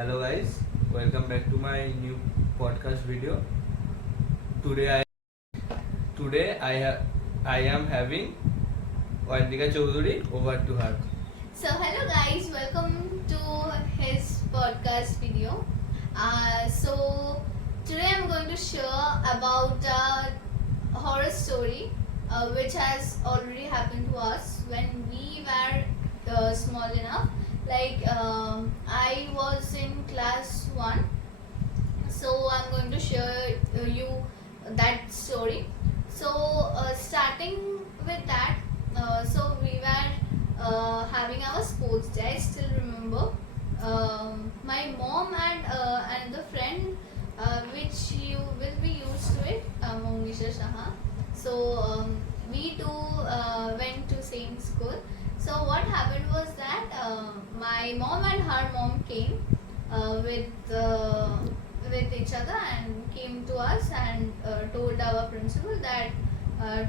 Hello guys, welcome back to my new podcast video. Today I am having Vandika Chaudhary. Over to her. So hello guys, welcome to his podcast video. So today I'm going to share about a horror story which has already happened to us when we were small enough. I was in class 1, so I'm going to share you that story. So starting with that, so we were having our sports day. I still remember. My mom and another friend, which you will be used to it, Monisha Shaha. So we two went to same school. So what happened was that my mom and her mom came with each other and came to us and told our principal that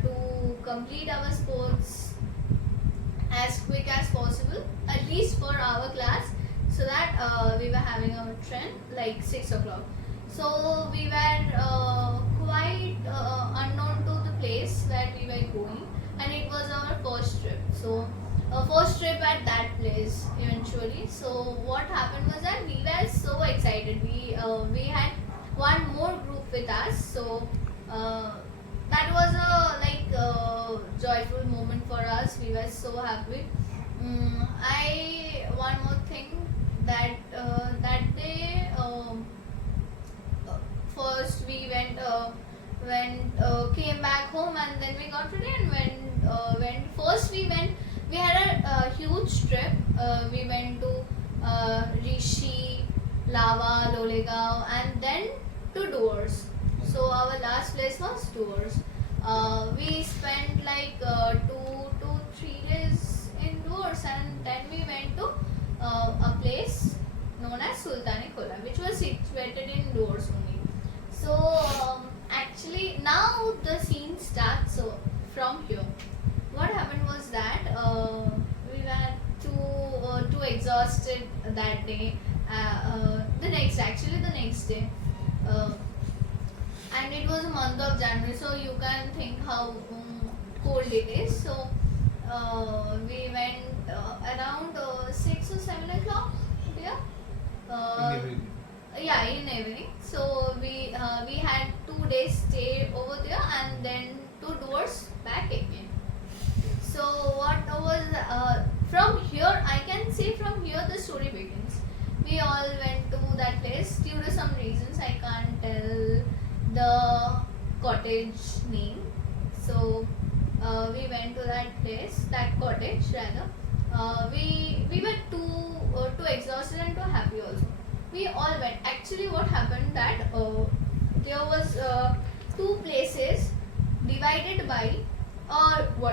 to complete our sports as quick as possible, at least for our class, so that we were having our train like 6 o'clock. So we were quite unknown to the place where we were going, and it was our first trip. So first trip at that place eventually. So what happened was that we were so excited. We had one more group with us. So that was a joyful moment for us. We were so happy. I one more thing that that day. First we came back home, and then we got ready and went. First we had a huge trip. We went to Rishi, Lava, Lolegaon, and then to Doors. So our last place was Doors. We spent like 2 to 3 days indoors, and then we went to a place known as Sultani Khola, which was situated indoors only. So actually now the scene starts. So from here, what happened was that we were too exhausted that day. The next day, and it was a month of January, so you can think how cold it is. So we went around 6 or 7 o'clock. Yeah. Yeah, in evening. So we had 2 days stay over there, and then 2 doors back again. So what was from here? I can say from here the story begins. We all went to that place due to some reasons. I can't tell the cottage name. So we went to that place, that cottage rather. We were too exhausted and too happy also. We all went. Actually, what happened that there was 2 places divided by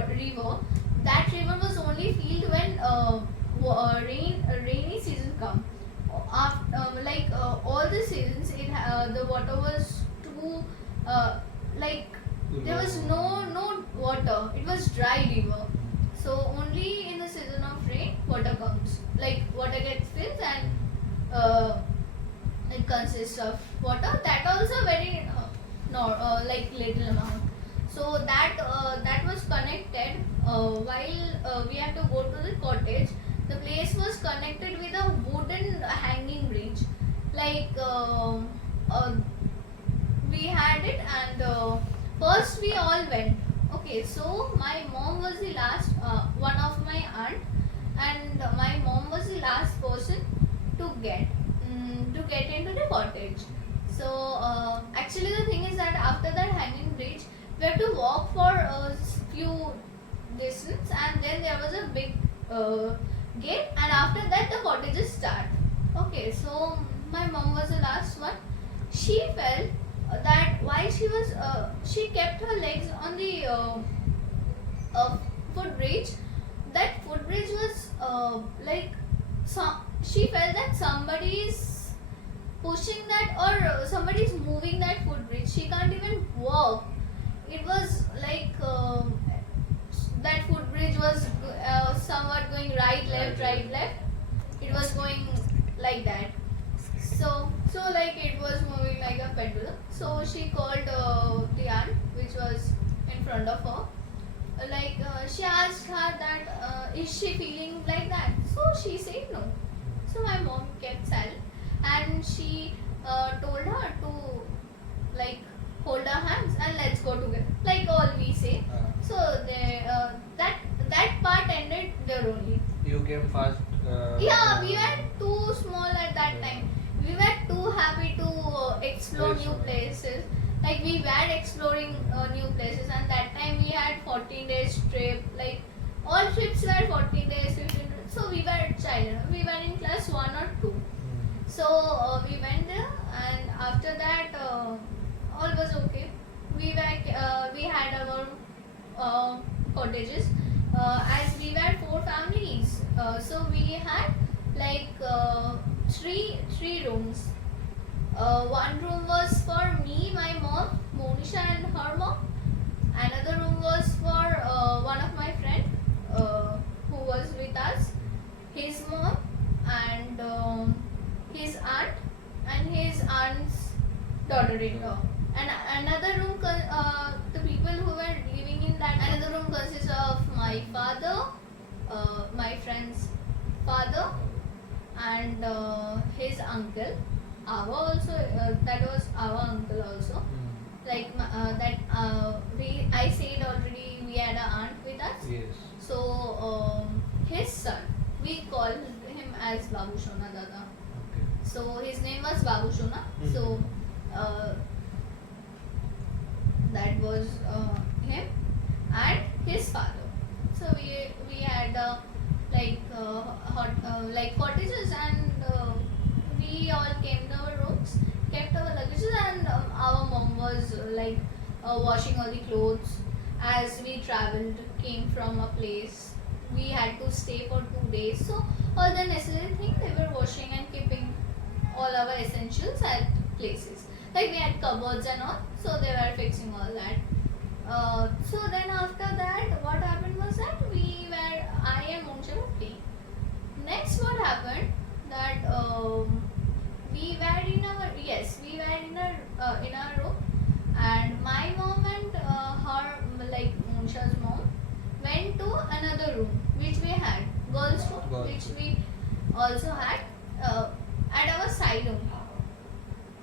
river. That river was only filled when rainy season come. After all the seasons, the water was too there was no water. It was dry river. So only in the season of rain water comes. Like water gets filled, and it consists of water. That also very little amount. So that was connected while we had to go to the cottage. The place was connected with a wooden hanging bridge. We had it, and first we all went. Okay, so my mom was the last one of my aunt, and my mom was the last person to get into the cottage. So actually the thing is that after that hanging bridge, we have to walk for a few distance, and then there was a big gate, and after that the cottages start. Okay, so my mom was the last one. She felt that while she kept her legs on the footbridge. That footbridge was she felt that somebody is pushing that, or somebody is moving that footbridge. She can't even walk. It was like that footbridge was somewhat going right left. It was going like that. So like it was moving like a pendulum. So she called the aunt, which was in front of her. She asked her that is she feeling like that? So she said no. So my mom kept silent, and she told her to like hold her hands and let's go together, like all we say. So they that part ended there only. You came fast. Yeah, we were too small at that time. We were too happy to explore Yes. new places. Like we were exploring new places, and that time we had 14 days trip. Like all trips were 14 days, 15 days. So we were children. We were in class 1 or 2. So we went there, and after that, all was okay. We had our cottages. As we were 4 families, so we had like three rooms. One room was for me, my mom, Monisha, and her mom. Another room was for one of my friend who was with us, his mom, and his aunt, and his aunt's daughter-in-law. And another room, the people who were living in that another room consists of my father, my friend's father, and his uncle. Our also that was our uncle also. Like I said already, we had an aunt with us. Yes. So his son, we called him as Babu Shona Dada. Okay. So his name was Babu Shona. So uh, that was him and his father. So we had like cottages, and we all came to our rooms, kept our luggages, and our mom was washing all the clothes. As we traveled, came from a place, we had to stay for 2 days. So all the necessary things they were washing and keeping all our essentials at places. Like we had cupboards and all, so they were fixing all that. So then after that, what happened was that I and Monsha were playing. Next, what happened that we were in our room, and my mom and her like Monsha's mom went to another room which we had, girls room, Girls' which room. we also had at our side only.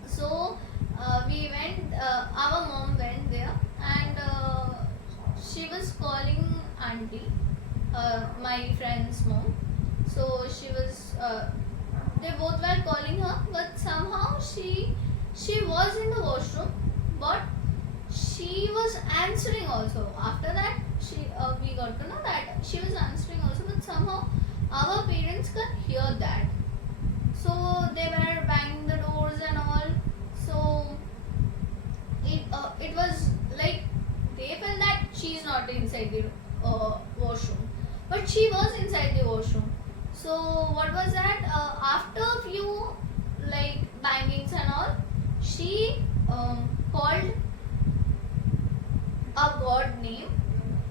So we went. Our mom went there, and she was calling auntie, my friend's mom. So she was. They both were calling her, but somehow she was in the washroom, but she was answering also. After that, we got to know that she was answering also, but somehow our parents could hear that. So they were banging the doors and all. So it was like they felt that she's not inside the washroom, but she was inside the washroom. So what was that? After a few like bangings and all, she called a god name,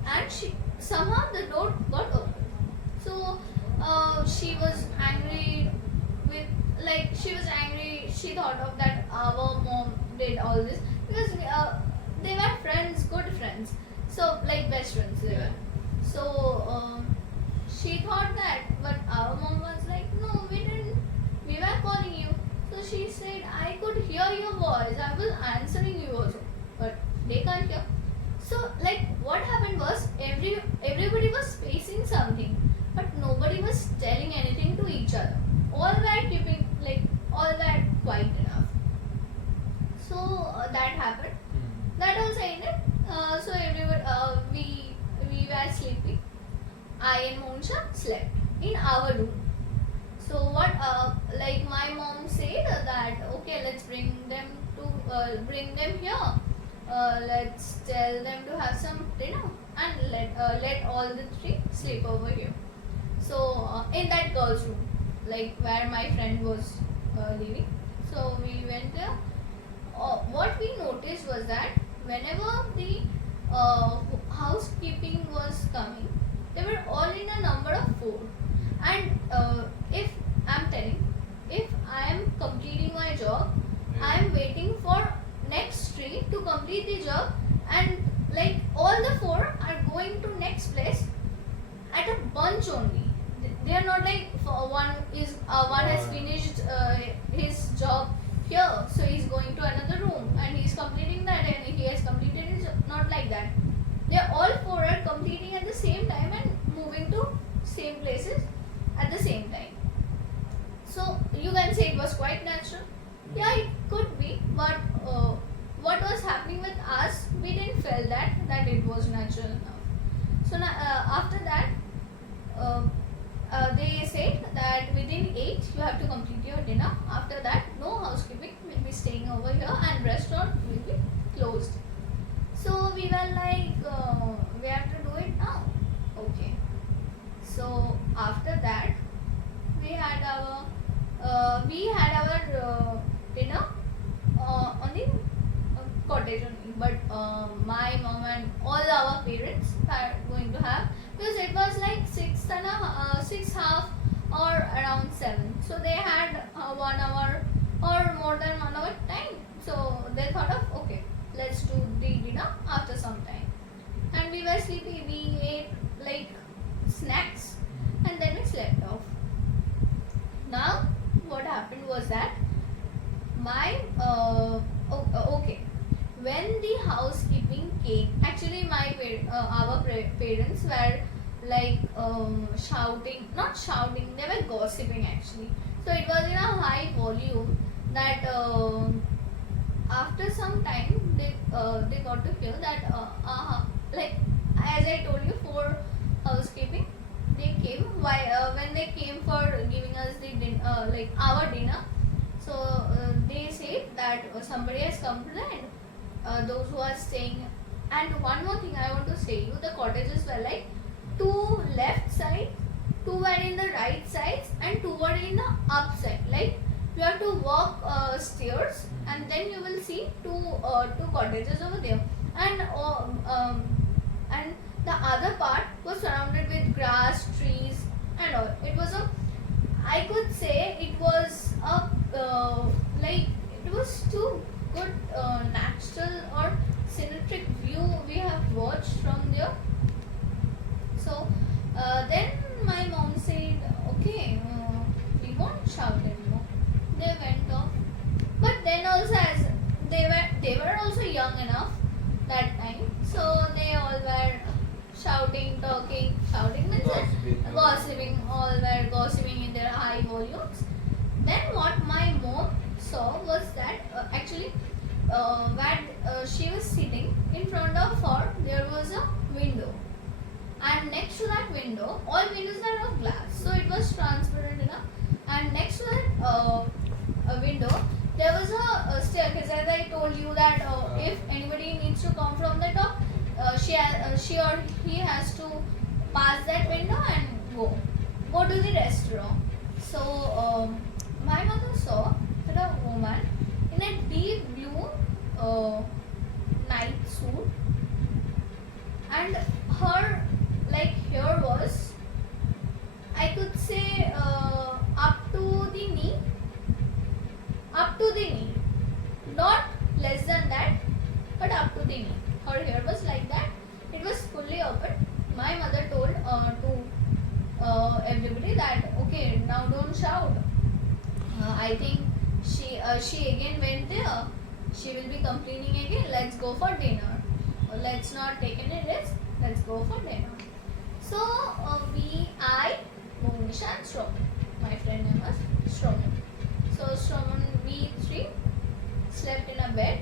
and she somehow the door got opened. So she was angry with she was angry. She thought of that our mom did all this because they were friends, good friends. So like best friends they were. So she thought that, but our mom was like, no, we didn't. We were calling you. So she said, I could hear your voice. I was answering you also, but they can't hear. So like what happened was everybody was facing something, but nobody was telling anything to each other. All were keeping all were quiet enough. So that happened. That also ended. So everyone we were sleeping. I and Monsha slept in our room. So what like my mom said that okay, let's bring them here. Let's tell them to have some dinner, and let all the three sleep over here. So in that girls' room, like where my friend was living. So we went there. What we noticed was that whenever the housekeeping was coming, they were all in a number of 4. And if I'm telling, if I am completing my complete the job, and like all the four are going to next place at a bunch only. They are not like one has finished his job here, so he's going to another room and he's completing that, and he has completed his job. Not like that. They are all four are completing at the same time and moving to same places at the same time. So you can say it was quite natural. Yeah, it could be, but what was happening with us, we didn't feel that it was natural enough. So now, after that, they said that within 8 you have to complete your dinner. After that, no housekeeping will be staying over here and restaurant will be closed. So we were like, we have to do it now. Okay. So after that, we had our dinner on the cottage only. But my mom and all our parents are going to have, because it was like 6 half or around 7. So they had 1 hour or more than 1 hour time. So they thought of, okay, let's do the dinner after some time. And we were sleepy. We ate like snacks and then we slept off. Now what happened was that okay, when the housekeeping came, actually our parents were like shouting, not shouting, they were gossiping actually. So it was in a high volume that after some time they got to hear that like as I told you, for housekeeping they came. When they came for giving us the like our dinner, so they said that somebody has come to the end, those who are staying. And one more thing I want to say you, the cottages were like 2 left side, 2 were in the right sides, and 2 were in the up side. Like you have to walk stairs and then you will see two cottages over there. And the other part was surrounded with grass, trees and all. It was I could say it was like it was too good natural or scenic view we have watched from there. So then my mom said, okay, we won't shout anymore. They went off. But then also, as they were also young enough that time, so they all were shouting, talking, shouting means gossiping, all were gossiping in their high volumes. Then what my mom saw was that actually where she was sitting, in front of her there was a window, and next to that window, all windows are of glass, so it was transparent enough. And next to that a window, there was a staircase. As I told you that if anybody needs to come from the top, she or he has to pass that window and go to the restaurant. So my mother saw that a woman in a deep blue night suit, and her like hair was, I could say, up to the knee, not less than that, but up to the knee. Her hair was like that. It was fully open. My mother told to everybody that, okay, now don't shout. I think she again went there. She will be complaining again. Let's go for dinner. Let's not take any risk. Let's go for dinner. So I, Monisha and Shroman. My friend name was Shroman. So Shroman, we 3 slept in a bed,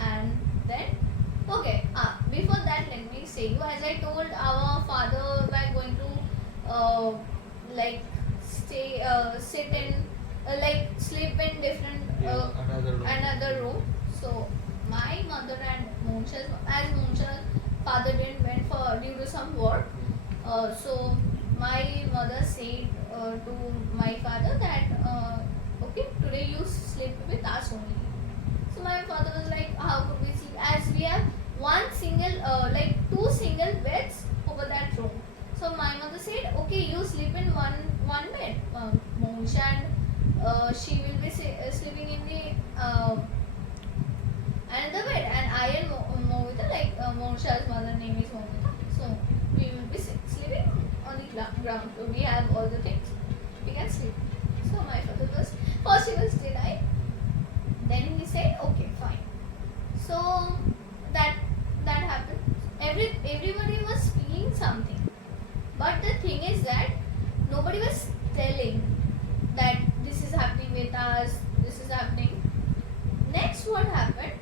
and then before that, let me say you, as I told, our father were going to like sit in like sleep in different another room. So my mother and Monisha's father didn't went for due to some work. So my mother said to my father that okay, today you sleep with us only. So my father was like, how could we sleep, as we have one single like 2 single beds over that room. So my mother said, okay, you sleep in one bed, Monisha, and she will be sleeping in the another bed, and I and like Monisha's mother name is Momita. So we will be sleeping on the ground. So we have all the things. We can sleep. So my father was first he was denied. Then he said, okay, fine. So that happened. Everybody was feeling something. But the thing is that nobody was telling that this is happening with us, this is happening. Next, what happened?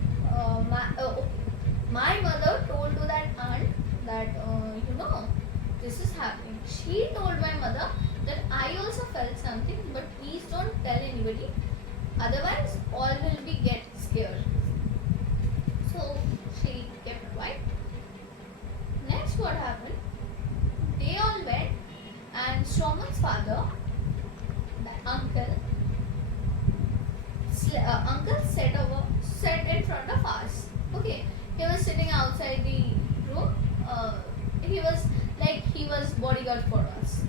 My mother told to that aunt that this is happening. She told my mother that I also felt something, but please don't tell anybody. Otherwise, all will be get scared. So she kept quiet. Next, what happened? They all went, and Shroman's father, that uncle sat in front of us. Okay, he was sitting outside the room. He was bodyguard for us.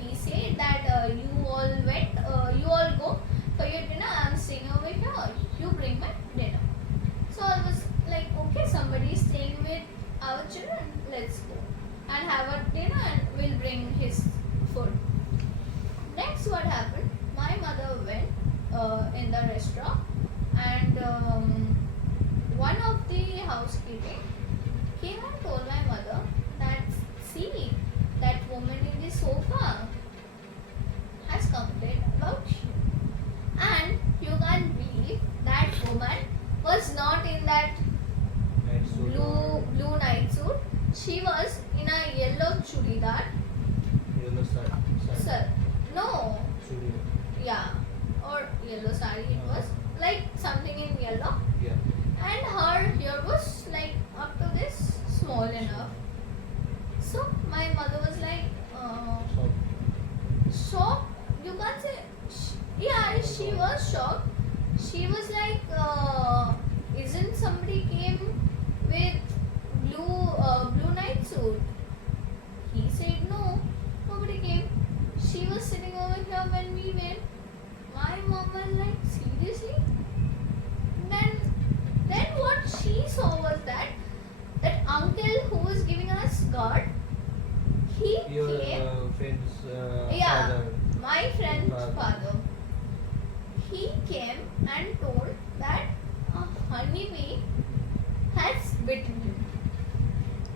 He said that you all go for your dinner. I'm staying over here. You bring my dinner. So I was like, okay, somebody is staying with our children. Let's go and have a dinner, and we'll bring his food. Next, what happened? My mother went in the restaurant, and one of the housekeeping came and told my mother that, see, that woman in the sofa has complained about you. And you can't believe that woman was not in that blue night suit. She was in a yellow chudidar. Yellow sari. Sir, no. Chudidar. Yeah, or yellow sari it was, like something in yellow. Yeah. And her hair was like up to this, small enough. So my mother was like shocked. You can't say. She was shocked. She was like, isn't somebody came with blue night suit? He said no, nobody came. She was sitting over here when we went. My mom was like, seriously? Then what she saw was that uncle who was giving us guard, he Your came. friend's Yeah, father. my friend's father. He came and told that a honeybee has bitten him.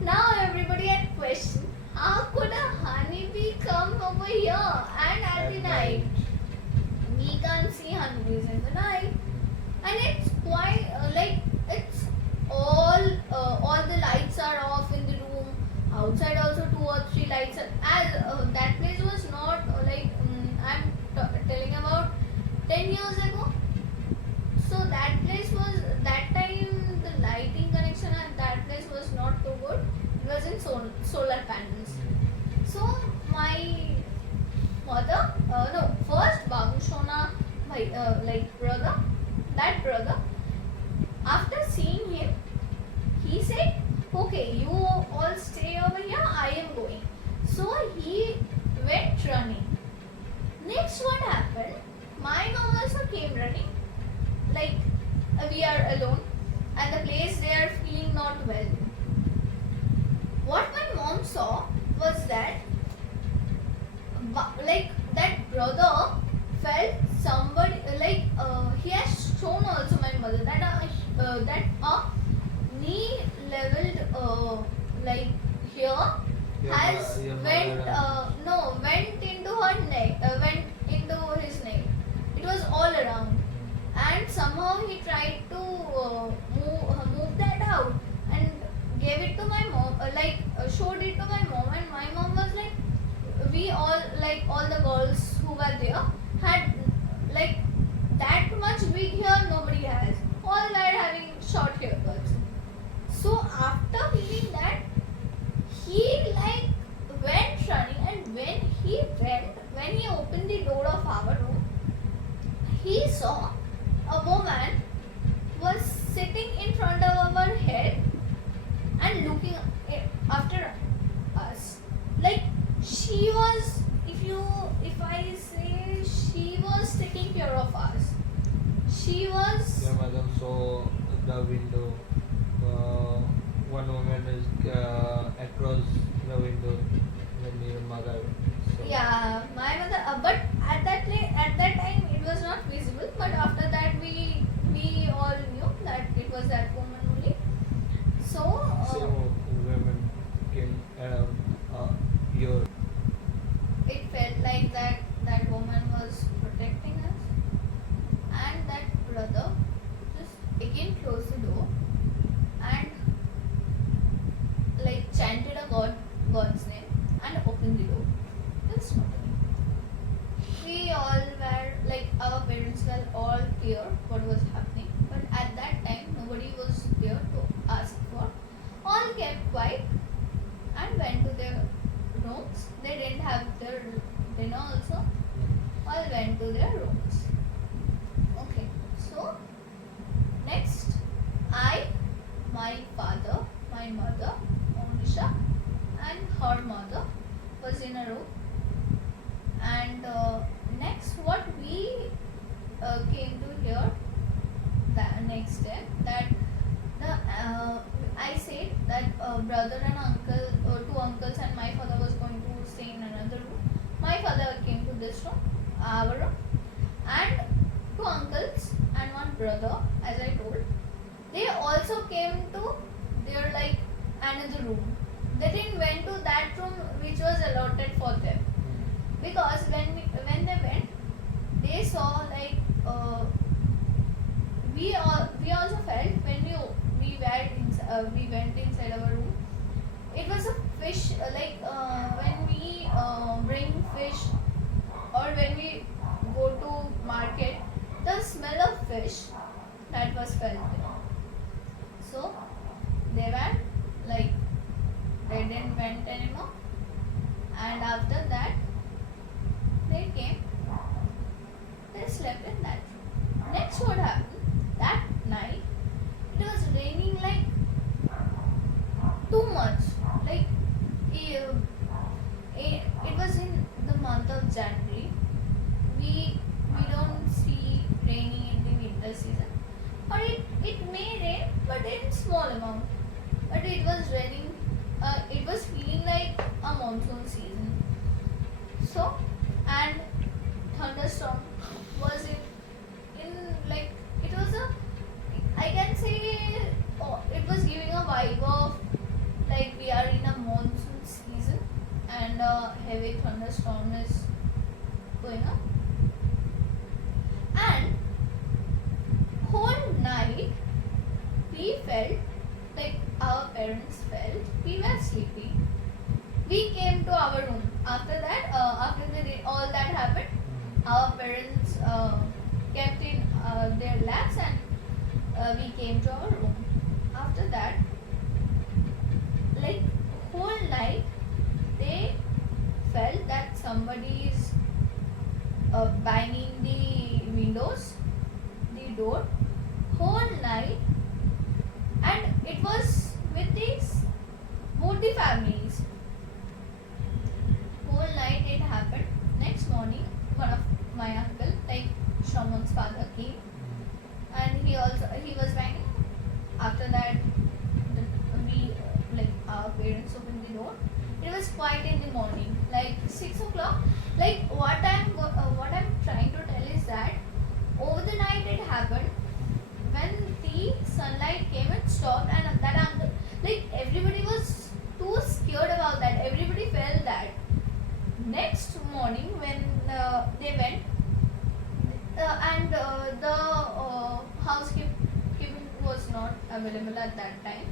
Now everybody had questioned, how could a honeybee come over here and at the night? We can't see honeybees in the night, and it's quite it's all the lights are off in the room. Outside also 2 or 3 lights are. As that place was not I'm telling about 10 years ago. So that place was, that time the lighting connection at that place was not too good. It was in solar panels. So my mother, first Babushona, my brother, that brother, after seeing him, he said, okay, you all stay over here, I am going. So he went running. Next, what happened? My mom also came running. Like, we are alone, and the place they are feeling not well. What my mom saw was that that brother felt somebody, he has shown also my mother that a knee leveled here Your has your went mother- went into her neck, went into his neck. It was all around, and somehow he tried to move that out and gave it to my mom, showed it to my mom, and my mom was like, we all, like all the girls who were there had like that much big hair nobody has. All were having short haircuts. So after feeling that, he went running, and when he opened the door of our room, he saw a woman was sitting in front of our head and looking after us. Like she was, if I say, she was taking care of us. She was. Your mother saw the window one woman is across the window when your mother. So Yeah, my mother. But at that time it was not visible. But after that we all knew that it was that woman only. So same women came around your. it felt like that woman was protecting us, and that brother just again closed the door and like chanted a God's name and opened the door. Just opening. We all were like our parents were all clear what was happening, but at that time nobody was there to ask for. All kept quiet and went to their rooms. They didn't have their dinner also. All went to their rooms. Okay, so next I, my father, my mother, Monisha, and her mother was in a room. And next, what we came to hear that next day that the I said that brother and uncle, two uncles and my father was going to stay in another room. My father came to this room, our room, and two uncles and one brother, as I told, they also came to their like another room. They didn't went to that room which was allotted for them, because when they went, they saw like we also felt when we went inside our room. It was a fish when we bring fish or when we go to market, the smell of fish that was felt there. So they were like they didn't went anymore, and after that they came. They slept in that room. Next, what happened? That night, it was raining like too much. Like it was in the month of January. We don't see raining in the winter season, or it may rain, but in small amount. But it was raining. It was feeling like a monsoon season. So, and thunderstorm was in like it was a I can say it was giving a vibe of like we are in a monsoon season and a heavy thunderstorm is going on, and whole night we felt like our parents felt we were sleepy. We came to our room after that. After all that happened, our parents kept in their laps, and we came to our room. After that, like whole night, they felt that somebody is banging the windows, the door, whole night, and it was with these both the families. Whole night it happened. Next morning, one of my uncle, like Shaman's father, came, and he was banging. After that, we like our parents opened the door. It was quite in the morning, like 6 o'clock. Like what I'm trying to tell is that over the night it happened. When the sunlight came and stopped, and that uncle, like everybody was too scared about that. Everybody felt that. Next morning when they went, and the housekeeping was not available at that time.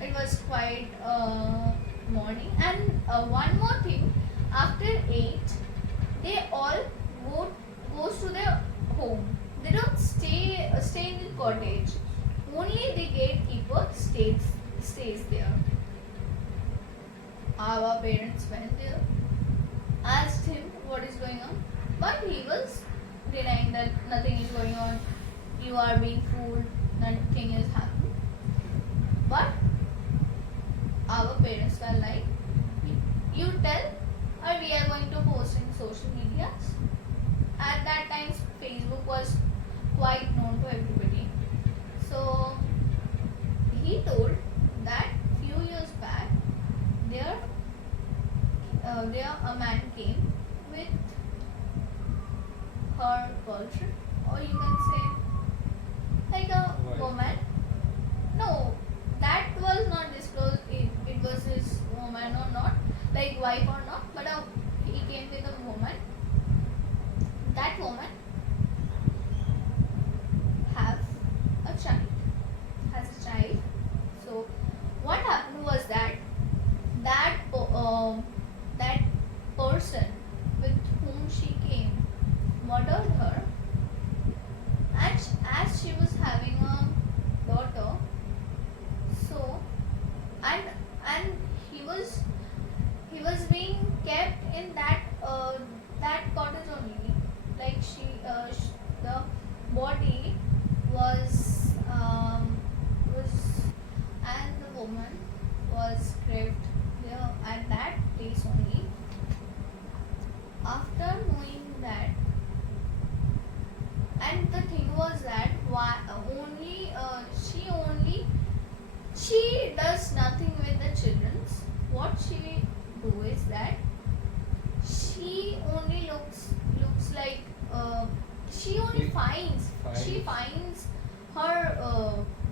It was quite morning, and one more thing, after 8 they all goes to their home. They don't stay in the cottage. Only the gatekeeper stays there. Our parents went there, asked him what is going on, but he was denying that nothing is going on. You are being fooled. Nothing is happening. But our parents were like, you tell, or we are going to post in social medias. At that time, Facebook was quite known to everybody. So he told that there a man came with her girlfriend, or you can say like a Why? woman. No, that was not disclosed if it was his woman or not, like wife or not, but he came with a woman. That woman have a child, has a child. So what happened was that that person with whom she came murdered her, and as she was having a daughter, so and he was being kept in that cottage only, like the body was and the woman was scraped there at that place only. After knowing that, and the thing was that why she does nothing with the children's. What she do is that she only looks like she only she finds her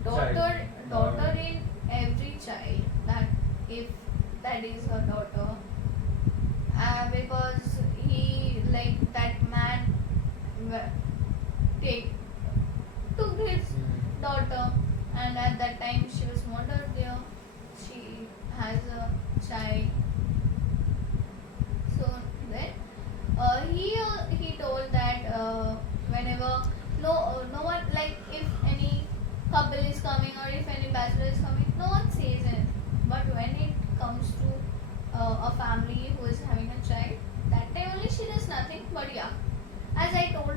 daughter Child. in every child, that if that is her daughter, because he, like, that man wa- take took his daughter, and at that time she was murdered there. She has a child. So then he told that whenever no one, like, if any couple is coming or if any bachelor is coming, no one says anything. But when it comes to a family who is having a child, that time only she does nothing. But yeah, as I told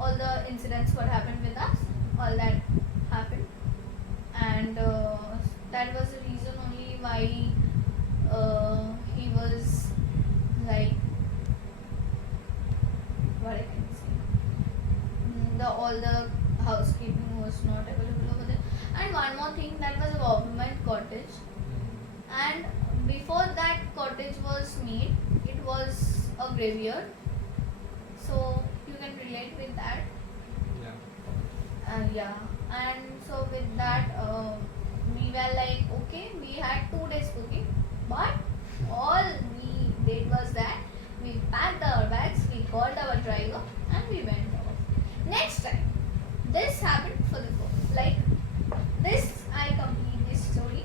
all the incidents what happened with us, all that happened, and that was the reason only why he was, like, what I can say, all the housekeeping was not available over there. And one more thing, that was a government cottage, and before that cottage was made, it was a graveyard. So you can relate with that. Yeah. Yeah, and so with that, we were like, okay, we had 2 days cooking, but all we did was that we packed our bags, we called our driver, and we went off. Next time, this happened for the like this. I complete this story.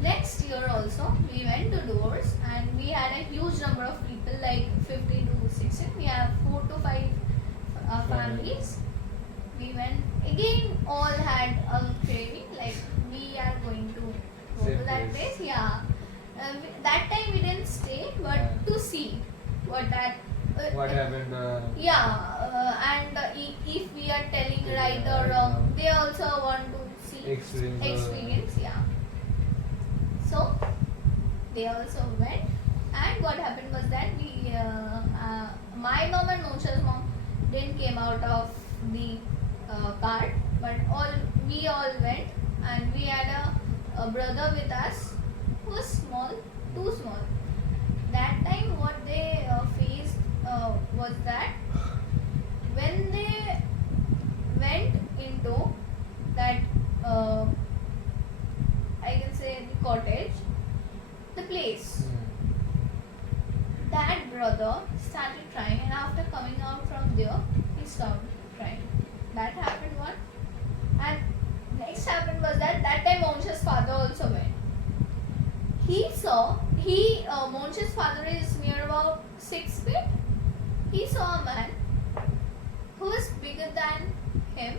Next year also, we went to doors, and we had a huge number of people, like 50 to 60. We have 4 to 5 families. We went again, all had a craving, like we are going to go Same to that place. place. Yeah, that time we didn't stay, but Yeah. to see what that. What happened? Yeah, and if we are telling right or wrong, they also want to see experience. Yeah. So they also went, and what happened was that my mom and Mosha's mom didn't came out of the car, but we all went, and we had a brother with us who was small, too small. That time, what they faced was that when they went into that, I can say, the cottage, the place, that brother started crying, and after coming out from there, he stopped crying. That happened one. And next happened was that time Monsha's father also went. Monsha's father is near about 6 feet. He saw a man who was bigger than him,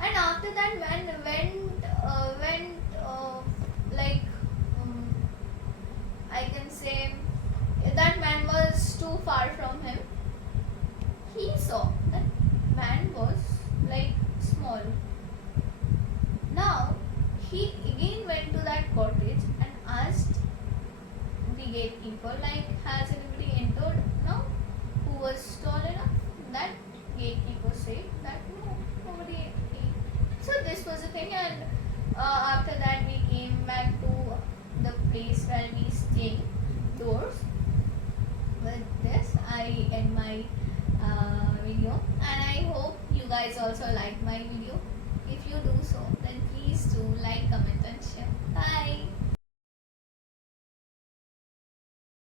and after that man went like, I can say, that man was too far from him. He saw that man was, like, small. Now he again went to that cottage and asked the gatekeeper, like, has anybody entered now who was tall enough? That gatekeeper said that no, nobody came. So this was the thing, and after that we came back to the place where we stayed, doors. I end my video, and I hope you guys also like my video.